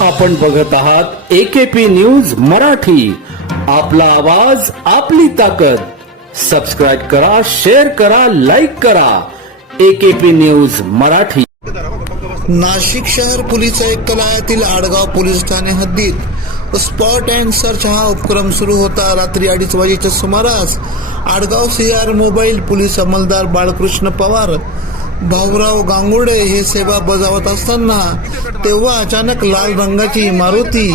आपण बघत आहात एकेपी न्यूज मराठी. आपला आवाज आपली ताकद. सबस्क्राईब करा शेअर करा लाईक करा. AKP news Marathi. नाशिक शहर पोलीस आयुक्तालयातील आडगाव पोलीस ठाणे हद्दीत स्पॉट अँड सर्च हा उपक्रम सुरू होता. रात्री अडीच वाजेच्या सुमारास आडगाव सीआर मोबाईल पोलीस अंमलदार बाळकृष्ण पवार भाऊराव गांगुडे हे सेवा बजावत असताना तेव्हा अचानक लाल रंगाची मारुती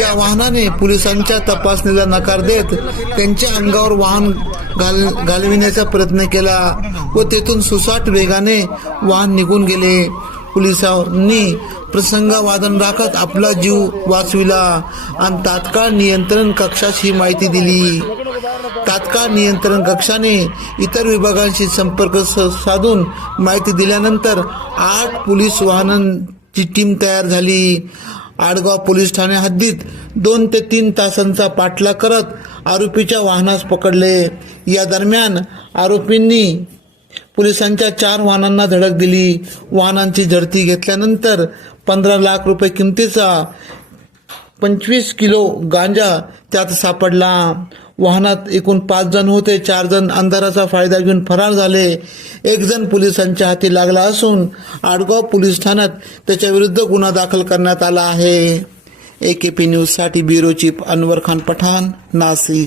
या वाहनाने पोलिसांच्या तपासणीला नकार देत त्यांच्या अंगावर वाहन घाल घालविण्याचा प्रयत्न केला व तेथून सुसाट वेगाने वाहन निघून गेले. पोलिसांनी प्रसंगावादन राखत आपला जीव वाचविला आणि तात्काळ नियंत्रण कक्षास ही माहिती दिली. तात्काळ नियंत्रण कक्षाने इतर विभागांशी संपर्क स- साधून माहिती दिल्यानंतर आठ पोलीस वाहनांची टीम तयार झाली. आडगाव पोलीस ठाणे हद्दीत दोन ते तीन तासांचा पाठलाग करत आरोपीच्या वाहनास पकडले. या दरम्यान आरोपींनी पोलिसांच्या चार वाहनांना धडक दिली. वाहनांची झडती घेतल्यानंतर पंधरा लाख रुपये किमतीचा पंचवीस किलो गांजा त्यात सापडला. वाहनात एकूण पाच जण होते. चार जण अंधाराचा फायदा घेऊन फरार झाले. एक जण पोलिसांच्या हाती लागला असून आडगाव पोलीस ठाण्यात त्याच्या विरुद्ध गुन्हा दाखल करण्यात आला आहे. ए के पी न्यूजसाठी ब्युरो चीफ अनवर खान पठाण नाशिक